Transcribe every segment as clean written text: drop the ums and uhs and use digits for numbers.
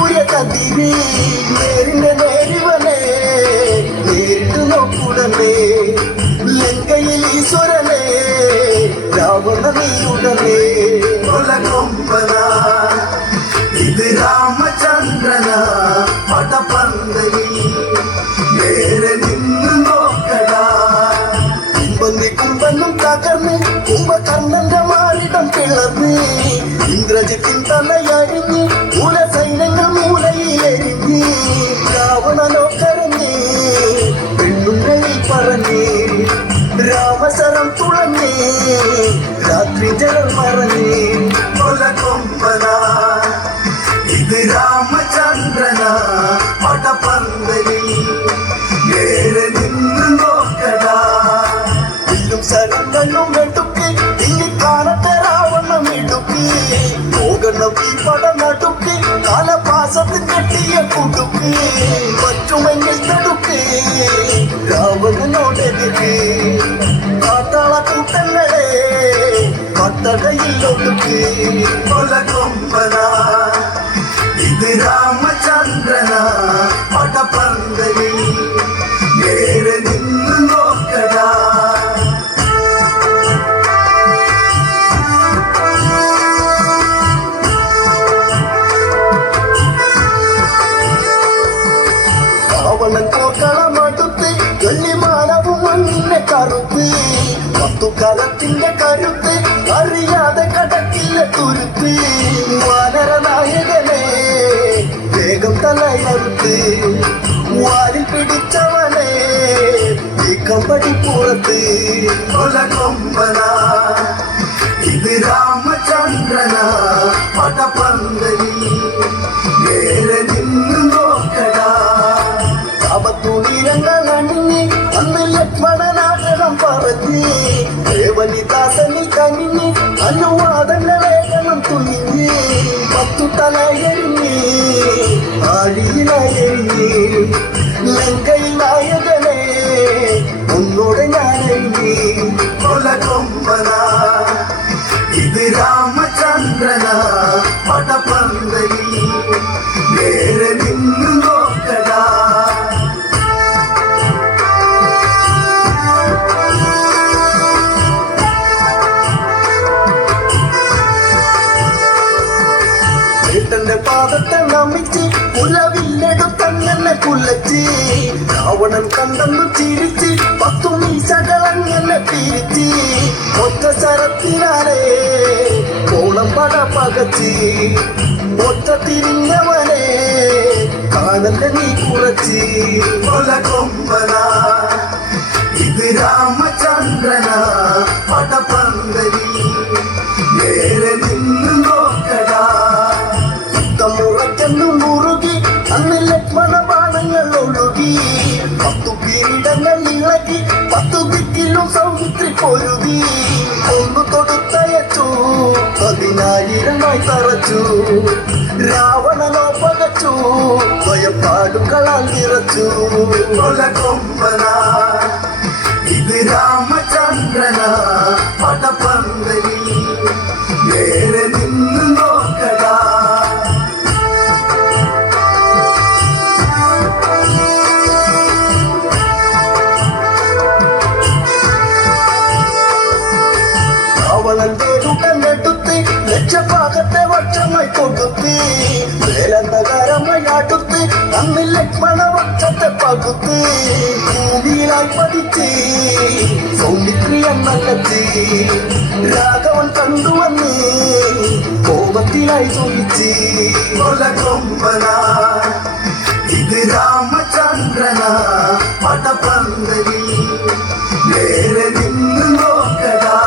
സൂര്യകതിരി നേരിന്റെ നേരിവനെ നേരിട്ട് നോക്കുടനെ ലങ്കയിൽ ഈശ്വരനെ രാവണ നീയുടനെ കൊലകൊമ്പന ഇത് രാമചന്ദ്രന പടപന്തലിൽ നേരെ നിന്ന് നോക്കടാ കുമ്പനും തകർന്ന് കുംഭകർണന്റെ മാറിടം പിളർന്ന് ഇന്ദ്രജിത്തിൻ തലയഴിഞ്ഞ് മൂല സൈന്യങ്ങൾ മൂലയിലെരിഞ്ഞ് രാവണനോ കരഞ്ഞ് പെണ്ണുങ്ങളിൽ പറഞ്ഞ് രാമശരം തുളഞ്ഞ് രാത്രി ജലം മറഞ്ഞ് കൊലകൊമ്പന ഇത് രാമചന്ദ്രന പടപന്തലിൽ നേരെ നിന്ന് നോക്കടാ ശരങ്ങളും എടുക്കി ഇനി കാണത്തെ രാവണം ഇടുക്കി പോകണം ഈ പട നടുക്കി കാലപാസത്തിൽ കെട്ടിയ കുടുക്കി പറ്റുമെങ്കിൽ തടുക്കി രാവണനോടെതിർക്ക് കാട്ടാള കൂട്ടങ്ങളെ കട്ടടയിൽ ഒടുക്കി കൊലകൊമ്പന ഇത് രാമചന്ദ്രന പടപന്തലിൽ നേരെ നിന്ന് നോക്കടാ കളമടുത്ത് വെള്ളിമാനവും മണ്ണിനെ കറുത്ത് പത്തുകാലത്തിന്റെ കരുത്ത് അറിയാതെ കടക്കില്ല തുരുത്ത് വാനര നായകനെ വേഗം തലയറുത്ത് വാലിൽ പിടിച്ചവനെ കമ്പടി പുറത്ത് കൊലകൊമ്പന ഇത് രാമചന്ദ്രന പടപന്തലിൽ നേരെ നിന്ന് നോക്കടാ തുണിരങ്ങൾ അണിഞ്ഞ് അന്ന് ലക്ഷ്മണനാകണം പറഞ്ഞ് ദേവനിദാസനിൽ കനിഞ്ഞ് അനുവാദങ്ങളേകണം തുനിഞ്ഞ് 10 തലയെറിഞ്ഞ് ആഴിയിലായെറിഞ്ഞ് ലങ്കയിൽ നായകനെ ഒന്നോടെ ഞാനെഴുതി കൊലകൊമ്പന ഇത് രാമചന്ദ്രന പടപന്തലിൽ നേരെ നിന്ന് നോക്കടാ പാദത്തെ നമിച്ച് കുലവില്ലെടുത്തങ്ങനെ കുലച്ച് രാവണൻ കണ്ടെന്നു ചിരിച്ച് 10 മീശകളങ്ങനെ പിരിച്ച് ഒറ്റ ശരത്തിനാലേ കോളം പട പകച്ച് ഒറ്റ തിരിഞ്ഞവനെ കാണല്ലേ നീ കുറച്ച് കൊലകൊമ്പന ഇത് രാമചന്ദ്രന പടപന്തലിൽ നേരെ നിന്ന് നോക്കടാ മുറക്കെന്നു മുറുകി അന്ന് ലക്ഷ്മണ ബാണങ്ങൾ ഒഴുകി 10 കിരീടങ്ങൾ ഇളകി 10 ദിക്കിലും സൗമിത്രി പൊരുതി ഒന്നു തൊടുത്തയച്ചു 10,000 തറച്ചു രാവണനോ പകച്ചു ഭയപ്പാടുകളാൽ നിറച്ചു കൊലകൊമ്പന ഇത് രാമചന്ദ്രന പടപന്തലിൽ നേരെ നിന്ന് നോക്കടാ ടുത്ത് ലക്ഷഭാഗത്തെ വക്ഷമായി കൊടുത്ത് വേലന്തകാരമായി അടുത്ത് അന്ന് ലക്ഷ്മണ വക്ഷത്തെ പകുത്ത് ഭൂമിയിലായി പതിച്ച് സൗമിത്രി എന്നല്ലച്ച് രാഘവൻ കണ്ടുവന്ന് കോപത്തിലായി ചോദിച്ച് കൊലകൊമ്പന ഇത് രാമചന്ദ്രന പടപന്തലിൽ നേരെ നിന്ന് നോക്കടാ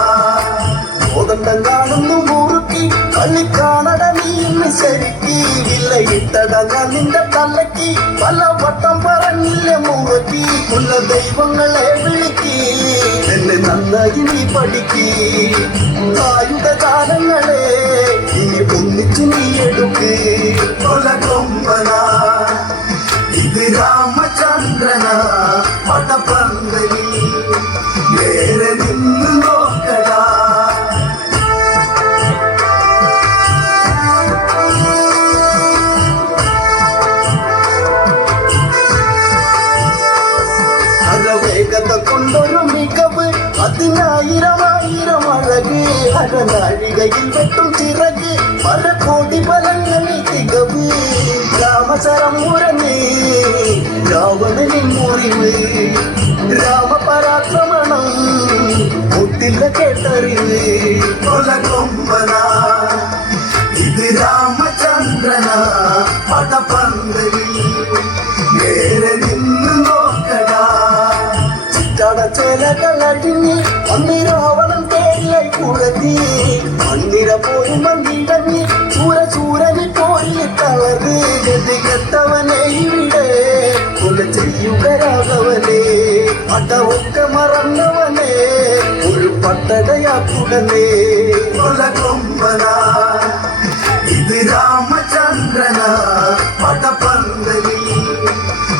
കോതണ്ടം കാണുന്നു മുറുക്കി കള്ളിക്കാണട നീ ശരിക്ക് വില്ലയിട്ടടങ്ങ നിന്റെ തലയ്ക്ക് പല വട്ടം പറഞ്ഞില്ലേ മുറുക്കി കുല ദൈവങ്ങളെ വിളിക്ക് എന്നെ നന്നായി നീ പഠിക്ക് ആയുധ കാലങ്ങളെ ഇനി ഒന്നിച്ചു നീ എടുക്ക് കൊലകൊമ്പന ഇത് രാമചന്ദ്രന പടപന്തലിൽ നേരെ നിന്ന് നോക്കടാ അരികയിൽ വെട്ടും ചിറക് പല കോടി ബലങ്ങളിൽ തികവ് രാമചരം മുരങ്ങ് രാവണനിൻ മുറിവ് രാമപരാക്രമണം ഒത്തില്ല കേട്ടറിവ് കൊലകൊമ്പന ഇത് രാമചന്ദ്രന പടപന്തലിൽ നേരെ നിന്ന് നോക്കടാ ചിറ്റടച്ചേലകളടിഞ്ഞ് അന്ന് രാവണൻ തേരിലായി കുഴഞ്ഞ് മണ്ണിര പോയി മണ്ണിടഞ്ഞ് ചൂരചൂരന് പോയി തളർന്ന് ഗതി കെട്ടവനെ ഇവിടെ കൊല ചെയ്യുക രാഘവനെ അടവൊക്കെ മറന്നവനെ ഒരു പട്ടടയാക്കുടനെ കൊലകൊമ്പന ഇത് രാമചന്ദ്രന പടപന്തലിൽ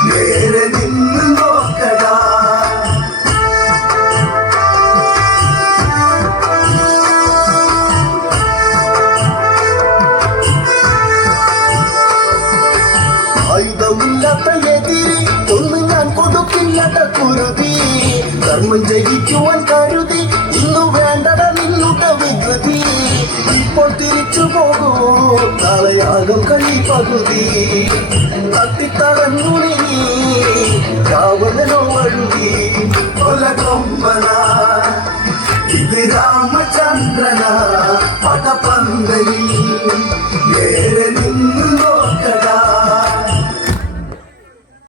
നേരെ നിന്ന് നോക്കടാ ആയുധമില്ലാത്ത എതിരി ഒന്നും ഞാൻ കൊടുക്കില്ലട കുരുതി ധർമ്മം ജയിക്കുവാൻ കരുതി ഇന്നു വേണ്ടട നിന്നുടെ വികൃതി ഇപ്പോൾ തിരിച്ചു പോകൂ നാളെയാകും കളി പകുതി തട്ടിത്തടഞ്ഞു നീ രാവണനോ വഴുതി കൊലകൊമ്പന ഇത് രാമചന്ദ്രന പടപന്തലിൽ